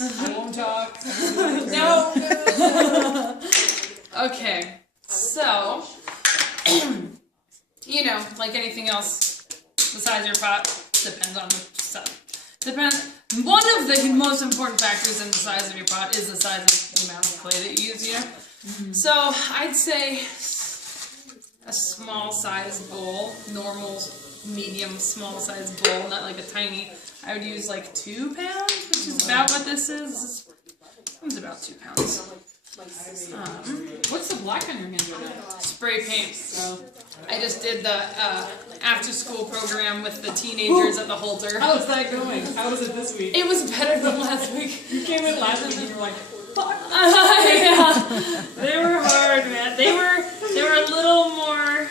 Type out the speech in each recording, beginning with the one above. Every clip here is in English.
I won't talk. No. Okay, so, you know, like anything else, the size of your pot depends on the stuff. One of the most important factors in the size of your pot is the size of the amount of clay that you use, you know? So, I'd say a small size bowl, normal, medium, small size bowl, not like a tiny. I would use like 2 pounds, which is about what this is. It's about 2 pounds. What's the black on your hand? Spray paint. So I just did the after-school program with the teenagers at the Halter. How's that going? How was it this week? It was better than last week. You came in last week and you were like, fuck. Yeah, they were hard, man. They were a little more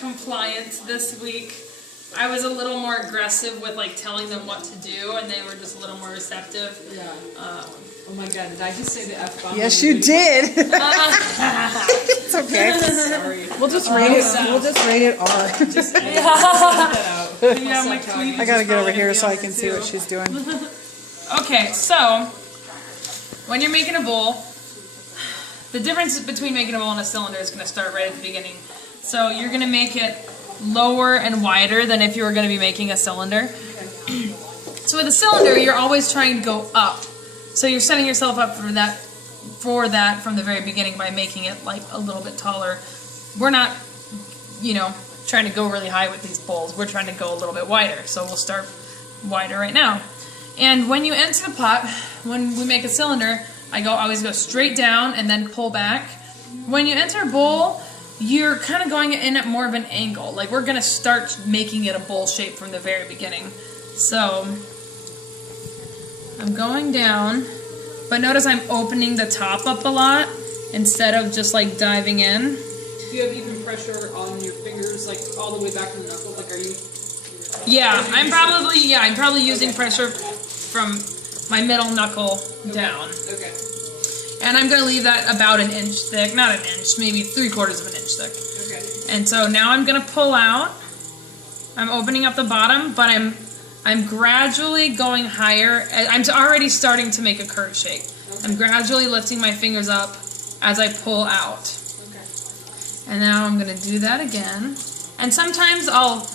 compliant this week. I was a little more aggressive with like telling them what to do, and they were just a little more receptive. Yeah. Oh my god, did I just say the F-bomb? Yes, you did. It's okay. Sorry. We'll just rate it. We'll just rate it R. Just edit that out. Yeah, my tweet. I gotta get over here so I can see what she's doing. Okay, so when you're making a bowl, the difference between making a bowl and a cylinder is going to start right at the beginning. So you're going to make it lower and wider than if you were going to be making a cylinder. Okay. So with a cylinder, you're always trying to go up. So you're setting yourself up for that from the very beginning by making it like a little bit taller. We're not, you know, trying to go really high with these bowls. We're trying to go a little bit wider. So we'll start wider right now. And when you enter the pot, when we make a cylinder, I always go straight down and then pull back. When you enter a bowl, you're kind of going in at more of an angle. Like we're going to start making it a bowl shape from the very beginning. So I'm going down, but notice I'm opening the top up a lot instead of just like diving in. Do you have even pressure on your fingers, like all the way back to the knuckle? Like, are you? Yeah, I'm probably using pressure from my middle knuckle down. Okay. And I'm going to leave that about an inch thick, not an inch, maybe 3/4 of an inch thick. Okay. And so now I'm going to pull out. I'm opening up the bottom, but I'm gradually going higher. I'm already starting to make a curve shape. Okay. I'm gradually lifting my fingers up as I pull out. Okay. And now I'm going to do that again. And sometimes I'll,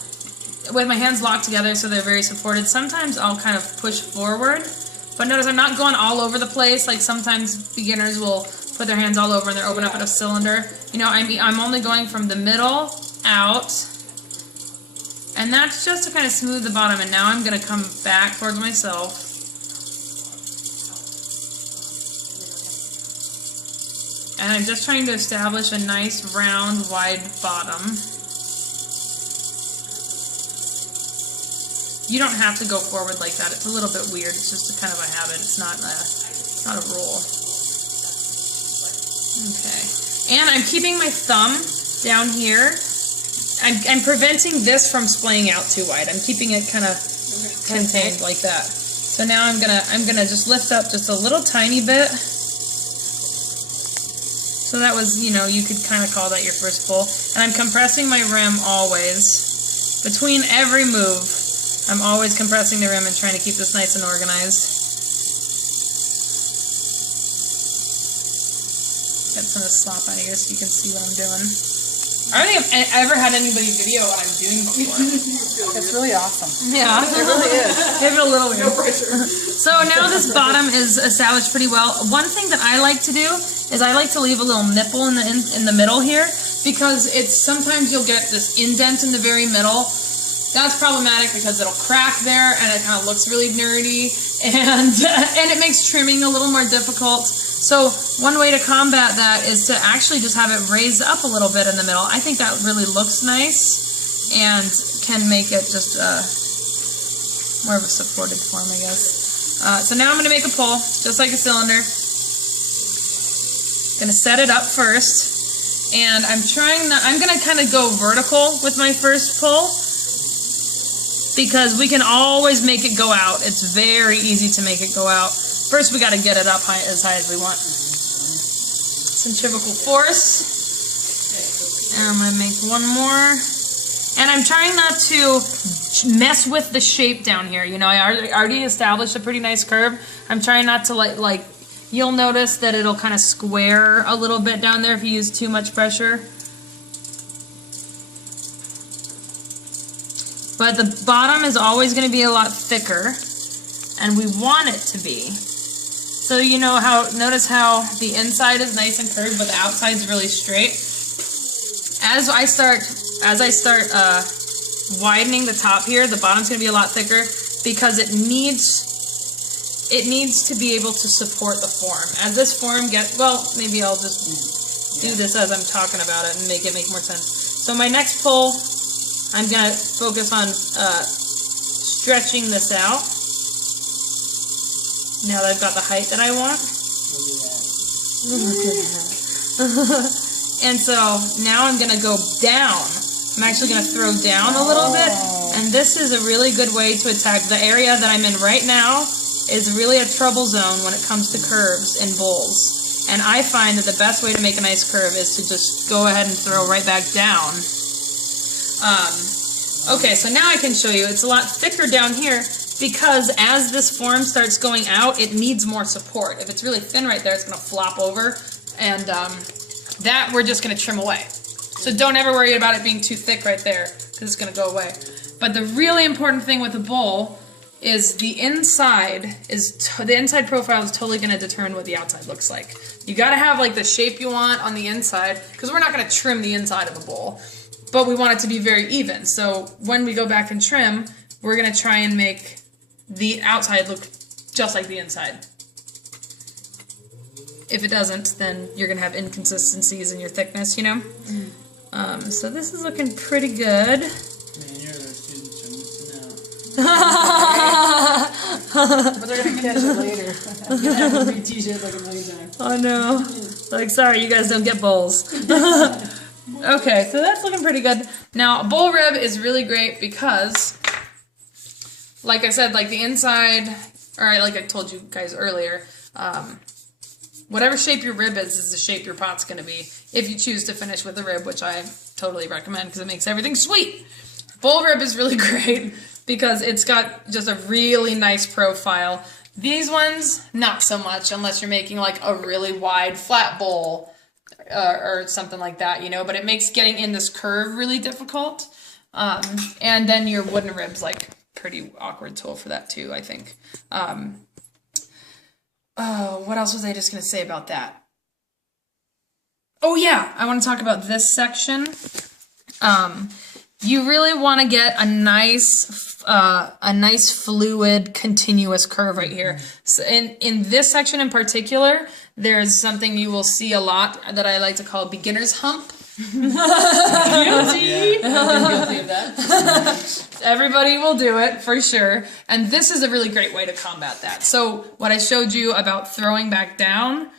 with my hands locked together so they're very supported, sometimes I'll kind of push forward. But notice I'm not going all over the place. Like sometimes beginners will put their hands all over and they're open up in a cylinder. You know, I'm only going from the middle out. And that's just to kind of smooth the bottom. And now I'm going to come back towards myself. And I'm just trying to establish a nice round, wide bottom. You don't have to go forward like that. It's a little bit weird. It's just a kind of a habit. It's not a rule. Okay. And I'm keeping my thumb down here. I'm preventing this from splaying out too wide. I'm keeping it kind of contained like that. So now I'm gonna just lift up just a little tiny bit. So that was, you know, you could kind of call that your first pull. And I'm compressing my rim always. Between every move, I'm always compressing the rim and trying to keep this nice and organized. Get some of the slop out of here so you can see what I'm doing. I don't think I've ever had anybody video what I'm doing before. It's really awesome. Yeah. It really is. Give it a little weird. No pressure. So now this bottom is established pretty well. One thing that I like to do is I like to leave a little nipple in the middle here, because it's sometimes you'll get this indent in the very middle. That's problematic because it'll crack there and it kind of looks really nerdy, and it makes trimming a little more difficult. So one way to combat that is to actually just have it raised up a little bit in the middle. I think that really looks nice and can make it just more of a supported form, I guess. So now I'm going to make a pull, just like a cylinder. Going to set it up first, and I'm going to kind of go vertical with my first pull, because we can always make it go out. It's very easy to make it go out. First, we got to get it up as high as we want. Centrifugal force. And I'm going to make one more. And I'm trying not to mess with the shape down here. You know, I already established a pretty nice curve. I'm trying not to like you'll notice that it'll kind of square a little bit down there if you use too much pressure. But the bottom is always going to be a lot thicker, and we want it to be. So you know how, notice how the inside is nice and curved, but the outside is really straight. As I start widening the top here, the bottom's going to be a lot thicker because it needs to be able to support the form. As this form gets, well, maybe I'll just do this as I'm talking about it and make it make more sense. So my next pull, I'm going to focus on stretching this out. Now that I've got the height that I want. And so now I'm going to go down. I'm actually going to throw down a little bit. And this is a really good way to attack. The area that I'm in right now is really a trouble zone when it comes to curves in bowls. And I find that the best way to make a nice curve is to just go ahead and throw right back down. Okay, so now I can show you. It's a lot thicker down here because as this form starts going out, it needs more support. If it's really thin right there, it's going to flop over, and that we're just going to trim away. So don't ever worry about it being too thick right there because it's going to go away. But the really important thing with a bowl is the inside profile is totally going to determine what the outside looks like. You got to have like the shape you want on the inside because we're not going to trim the inside of a bowl. But we want it to be very even. So when we go back and trim, we're going to try and make the outside look just like the inside. If it doesn't, then you're going to have inconsistencies in your thickness, you know? So this is looking pretty good. Man, you're those students are missing out. But they're going to catch it later. I'm going to have to reteach it like a million times. Oh no. Like, sorry, you guys don't get bowls. Okay, so that's looking pretty good. Now, a bowl rib is really great because, like I said, like the inside, or like I told you guys earlier, whatever shape your rib is the shape your pot's going to be. If you choose to finish with a rib, which I totally recommend because it makes everything sweet. Bowl rib is really great because it's got just a really nice profile. These ones, not so much unless you're making like a really wide flat bowl. Or something like that, you know, but it makes getting in this curve really difficult. And then your wooden rib's like pretty awkward tool for that too, I think. What else was I just going to say about that? Oh yeah, I want to talk about this section. You really want to get a nice fluid, continuous curve right here. So in this section in particular, there's something you will see a lot that I like to call beginner's hump. Guilty. I'm guilty of that. Everybody will do it, for sure. And this is a really great way to combat that. So what I showed you about throwing back down,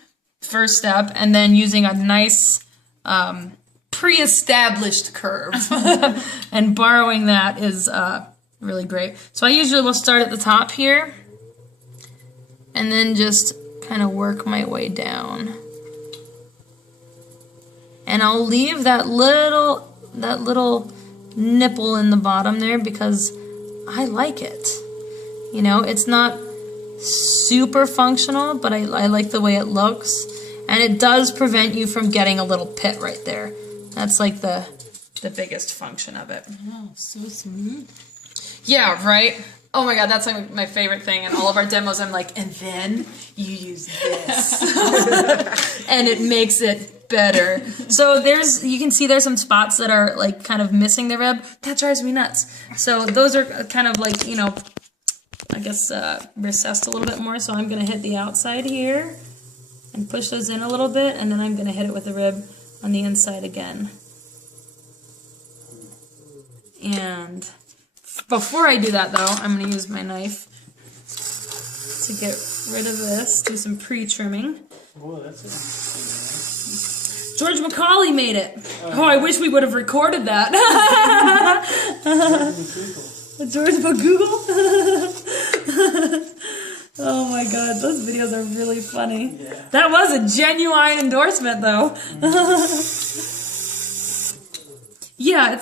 first step, and then using a nice pre-established curve. And borrowing that is really great. So I usually will start at the top here, and then just kind of work my way down. And I'll leave that little nipple in the bottom there because I like it. You know, it's not super functional, but I like the way it looks. And it does prevent you from getting a little pit right there. That's like the biggest function of it. Oh, so smooth. Yeah, right? Oh my god, that's my favorite thing. In all of our demos, I'm like, and then you use this. And it makes it better. So you can see there's some spots that are like kind of missing the rib. That drives me nuts. So those are kind of like, you know, I guess recessed a little bit more. So I'm going to hit the outside here and push those in a little bit. And then I'm going to hit it with the rib on the inside again. And before I do that, though, I'm going to use my knife to get rid of this, do some pre-trimming. Whoa, that's interesting. George Macaulay made it. Oh, I wish we would have recorded that. George McGoogle? Oh my god, those videos are really funny. Yeah. That was a genuine endorsement, though. Yeah,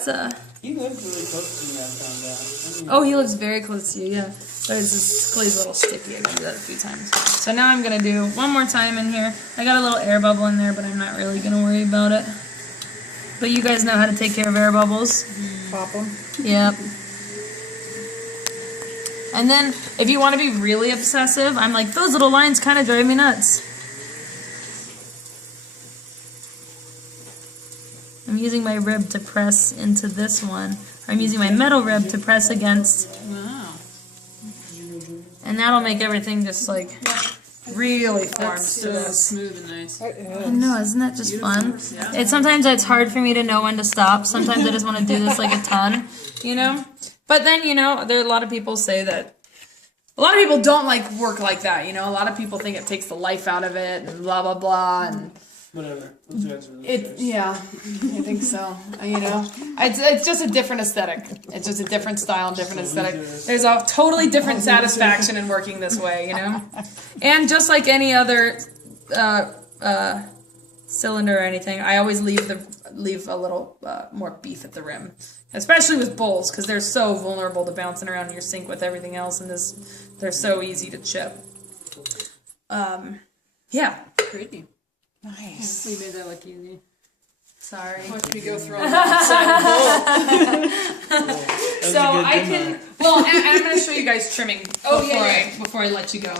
He lives really close to me, I found out. I mean, Oh, he lives very close to you, yeah. There's this clay's a little sticky. I gotta do that a few times. So now I'm gonna do one more time in here. I got a little air bubble in there, but I'm not really gonna worry about it. But you guys know how to take care of air bubbles. Pop them. Yep. And then, if you want to be really obsessive, I'm like, those little lines kind of drive me nuts. I'm using my rib to press into this one. I'm using my metal rib to press against. Wow. And that'll make everything just like really form That's to so this. smooth and nice. I know, isn't that just fun? Yeah. It sometimes it's hard for me to know when to stop. Sometimes I just want to do this like a ton, you know? But then, you know, there are a lot of people say that a lot of people don't like work like that, you know? A lot of people think it takes the life out of it and blah blah blah and whatever. Those guys are really it nice. yeah, I think so. You know? It's just a different aesthetic. It's just a different style and different aesthetic. There's a totally different satisfaction in working this way, you know? And just like any other cylinder or anything, I always leave a little more beef at the rim, especially with bowls because they're so vulnerable to bouncing around in your sink with everything else, and they're so easy to chip. Yeah. Pretty. Nice. We made that look easy. Sorry. Watch me go through on the side So I can. Well, and I'm going to show you guys trimming before I let you go.